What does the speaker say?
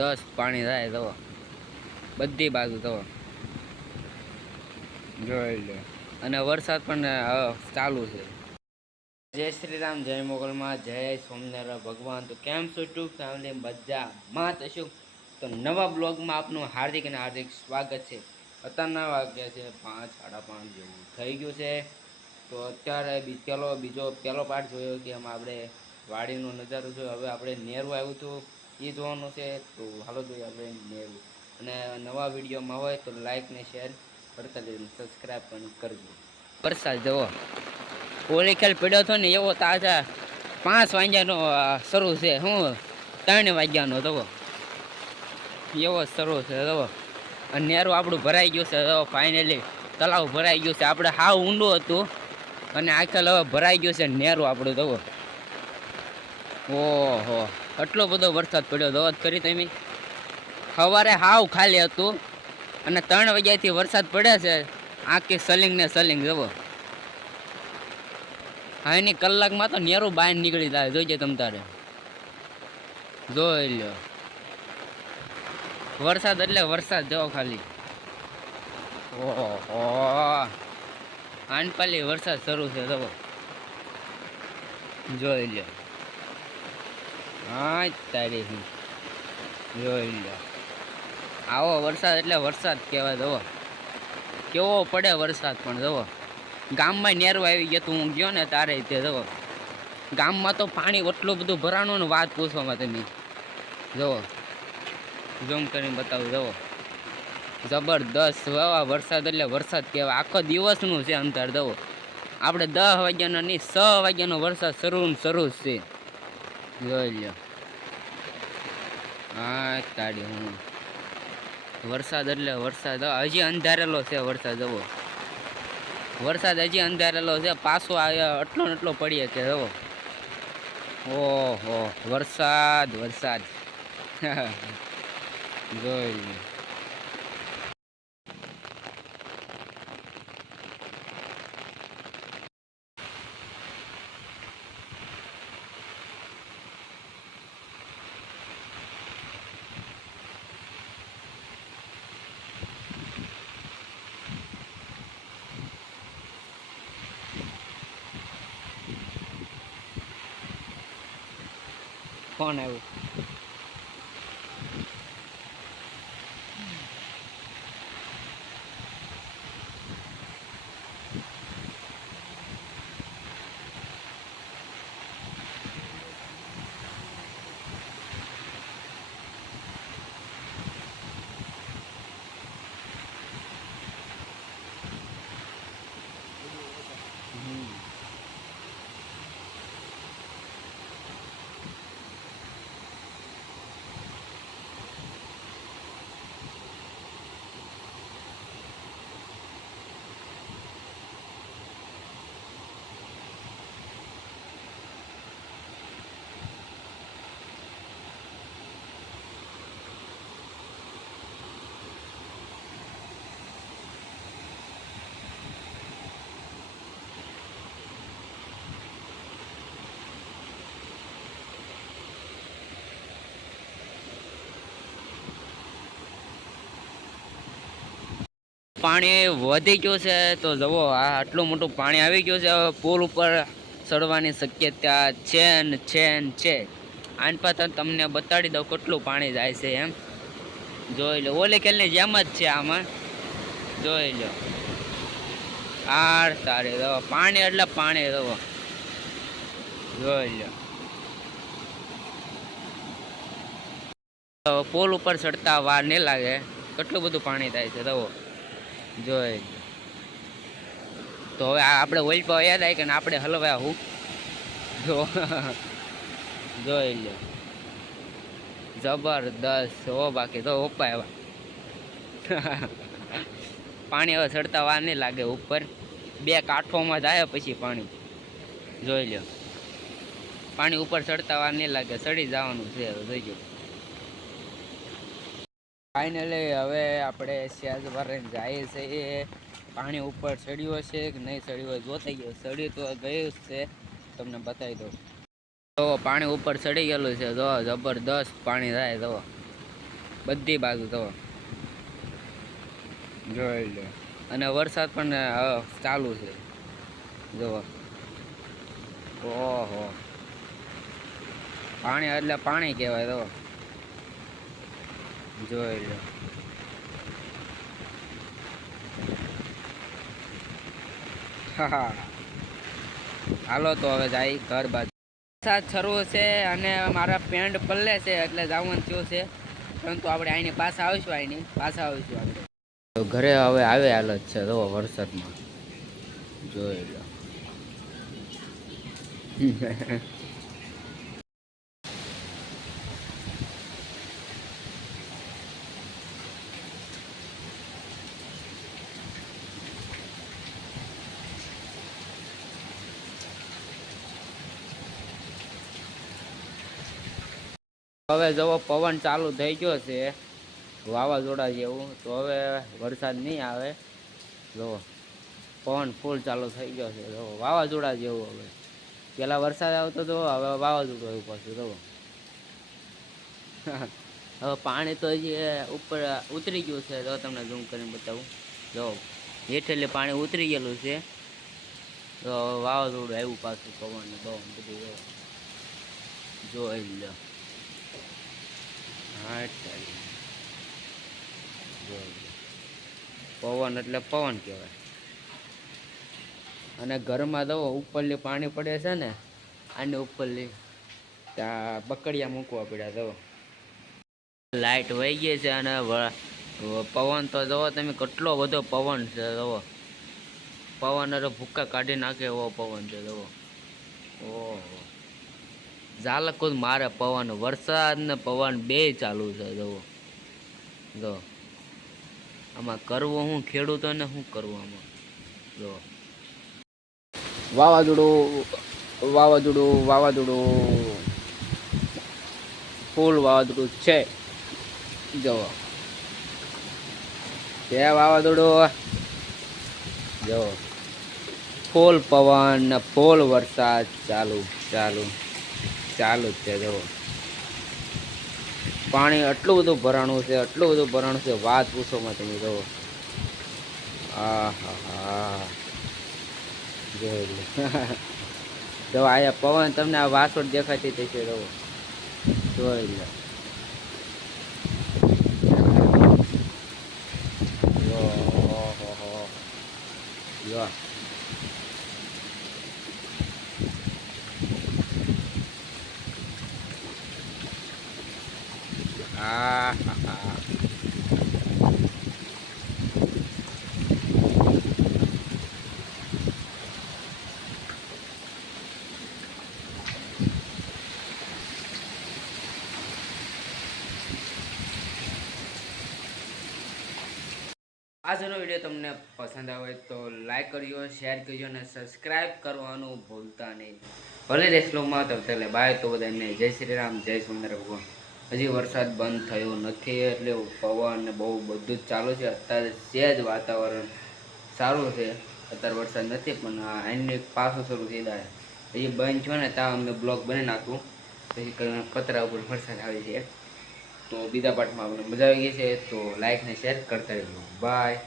દસ પાણી થાય તો બધી બાજુ તો જોઈ લો. અને વરસાદ પણ ચાલુ છે. જય શ્રી રામ, જય મોગલમાં જય સોમનારાયણ ભગવાન. તો કેમ છો? ટુ ફેમિલી બધા માં થશું તો નવા બ્લોગમાં આપનું હાર્દિક અને હાર્દિક સ્વાગત છે. અત્યારના વાગ્યા છે પાંચ, સાડા પાંચ જેવું થઈ ગયું છે. તો અત્યારે બી પેલો, બીજો પહેલો પાર્ટ જોયો કે એમાં આપણે વાડીનો નજારો જોયો. હવે આપણે નેરું આવ્યું હતું. એ જોવાનું છે, તો હાલો જોઈએ આપણે નેવું અને નવા વિડીયોમાં હોય તો લાઈક ને શેર કરતા જજો સબસ્ક્રાઈબ પણ કરજો. વરસાદ જવો ઓલી ખેલ પડ્યો હતો ને, એવો તાજા પાંચ વાગ્યાનો શરૂ છે. હું ત્રણ વાગ્યાનો તવો એવો શરૂ છે તવો અને નેરું આપણું ભરાઈ ગયું છે તો ફાઇનલી તલાવ ભરાઈ ગયું છે. આપણે હાવ ઊંડું હતું. અને આખેલ હવે ભરાઈ ગયું છે નેરું આપણું તવો ઓહો. એટલો બધો વરસાદ પડ્યો, દવા કરી તમે. સવારે હાવ ખાલી હતું અને ત્રણ વાગ્યાથી વરસાદ પડે છે. આખી સલિંગ ને સલિંગ જવો હા એની કલાકમાં તો નેરું બહાર નીકળી જાય જોઈજે તમ તારે. જોઈ લ્યો વરસાદ એટલે વરસાદ જવો ખાલી. ઓહો. આનપાલી વરસાદ શરૂ છે જવો જોઈ લ્યો હા તારી જોઈ લો. આવો વરસાદ એટલે વરસાદ કહેવાય જવો કેવો પડે વરસાદ પણ જવો ગામમાં નેરું આવી ગયો તું હું ગયો ને તારે તે જવો ગામમાં તો પાણી એટલું બધું ભરાણું ને વાત પૂછવામાં તમે. જુઓ. ઝૂમ કરીને બતાવું જવો જબરદસ્ત વાવા વરસાદ એટલે વરસાદ કહેવાય. આખો દિવસનું છે અંતર જવો આપણે દસ વાગ્યાનો નહીં છ વાગ્યાનો વરસાદ શરૂ શરૂ જ છે. જોઈ લ્યો. હા તાળી હું. વરસાદ એટલે વરસાદ. હજી અંધારેલો છે વરસાદ જવો વરસાદ હજી અંધારેલો છે. પાછો આવ્યો એટલો ને એટલો પડીએ કે જવો ઓહો, વરસાદ વરસાદ. જોઈ લો. કોણ આવ્યું. પાણી વધી ગયું છે, તો જુઓ, આ આટલું મોટું પાણી આવી ગયું છે, હવે પુલ ઉપર ચડવાની શક્યતા છે ને છે ને છે. આન પાસે તમને બતાડી દઉં કેટલું પાણી જાય છે એમ. જોઈ લો, ઓલે ખેલની જેમ જ છે આમાં. જોઈ લો. આર તારે, જુઓ, પાણી એટલે પાણી, જુઓ. જોઈ લો. પુલ ઉપર ચડતા વાર નહીં લાગે. કેટલું બધું પાણી થાય છે, જુઓ. જોઈ. લો. તો હવે આપણે ઓઇલ પર યાદ આવી કે આપણે હલવ્યા હું? જો. જોઈ લો જબરદસ્ત. હો બાકી તો ઓપા એવા પાણી હવે ચડતા વાર નહીં લાગે ઉપર. બે કાંઠોમાં જાય પછી પાણી. જોઈ લો પાણી ઉપર ચડતા વાર નહીં લાગે. ચડી જવાનું છે હવે જોઈજો ફાઇનલી હવે આપણે સિયાજ ભરીને જઈએ છીએ પાણી ઉપર ચડ્યું હશે કે નહીં ચડ્યું જોતાઈ ગયો. ચડ્યું તો ગયું જ છે. તમને બતાવી દઉં. તો પાણી ઉપર ચડી ગયેલું છે. જો, જબરદસ્ત પાણી થાય, જો. બધી બાજુ તો જોઈ લો. અને વરસાદ પણ ચાલુ છે. જુઓ ઓહો. પાણી એટલે પાણી કહેવાય તો જોઈ લો. હા. હાલો તો હવે જાય ઘર બાજુ. વરસાદ શરૂ છે અને મારા પેન્ટ પલ્લે છે એટલે જવાનું થયું છે. પરંતુ આપણે અહીંની પાછા આવીશું અહીંની, પાછા આવીશું આપણે. ઘરે હવે આવે હાલત છે જો વરસાદમાં. જોઈ લો. હવે જવો પવન ચાલુ થઈ ગયો છે. વાવાઝોડા જેવું. તો હવે વરસાદ નહીં આવે. જુઓ, પવન ફૂલ ચાલુ થઈ ગયો છે. જુઓ, વાવાઝોડા જેવું હવે. પેલા વરસાદ આવતો હતો હવે વાવાઝોડું આવ્યું પાછું, જુઓ. હવે પાણી તો હજી ઉપર ઉતરી ગયું છે. તો તમને ઝૂમ કરીને બતાવું. જો હેઠેલે પાણી ઉતરી ગયેલું છે. તો વાવાઝોડું આવ્યું પાછું પવન બહુ બધું જો જોઈ લો જોઈ લો. પવન એટલે પવન કહેવાય. અને ઘરમાં દો ઉપરલી પાણી પડે છે ને, આની ઉપરલી ત્યાં બકડિયા મૂકવા પડ્યા દો લાઈટ વહી ગઈ છે અને પવન તો જુઓ તમે કેટલો બધો પવન છે જુઓ પવન અરે ભૂક્કા કાઢી નાખે એવો પવન છે જુઓ ઓહો. ઝાલક જ મારે પવન, વરસાદ ને પવન બે ચાલુ છે, જુઓ. જો આમાં કરવું હું ખેડૂતોને શું કરવું આમાં? જો વાવાઝોડું વાવાઝોડું વાવાઝોડું. ફૂલ વાવાઝોડું છે. જુઓ. જે વાવાઝોડું? જુઓ. ફૂલ પવન ને ફૂલ વરસાદ ચાલુ ચાલુ. ચાલુ જ છે જો પાણી આટલું બધું ભરાણું છે, એટલું બધું ભરાણું છે, વાત પૂછોમાં તમે જવો આ હા હા જો આયા પવન તમને આ વાસોડ દેખાતી થશે જો જોઈ લો. જો ઓહો હો જો આ હા હા આજનો વીડિયો તમને પસંદ આવે તો લાઈક કરજો શેર કરજો અને સબસ્ક્રાઈબ કરવાનું ભૂલતા નહીં. ભલે રેસલોમાં તો એટલે બાય તો બધાને જય શ્રી રામ, જય સુંદર ભગવાન. હજી વરસાદ બંધ થયો નથી એટલે પવન ને બહુ બધું જ ચાલુ છે. અત્યારે છે જ વાતાવરણ સારું છે. અત્યારે વરસાદ નથી, પણ એની પાછું શરૂ થઈ જાય. હજી બંધ છો ને ત્યાં અમને બ્લોક બની નાખું. પછી ક- કતરા ઉપર વરસાદ આવે છે તો બીજા પાર્ટમાં આપણે મજા આવી ગઈ છે. તો લાઈક ને શેર કરતા રહેજો. બાય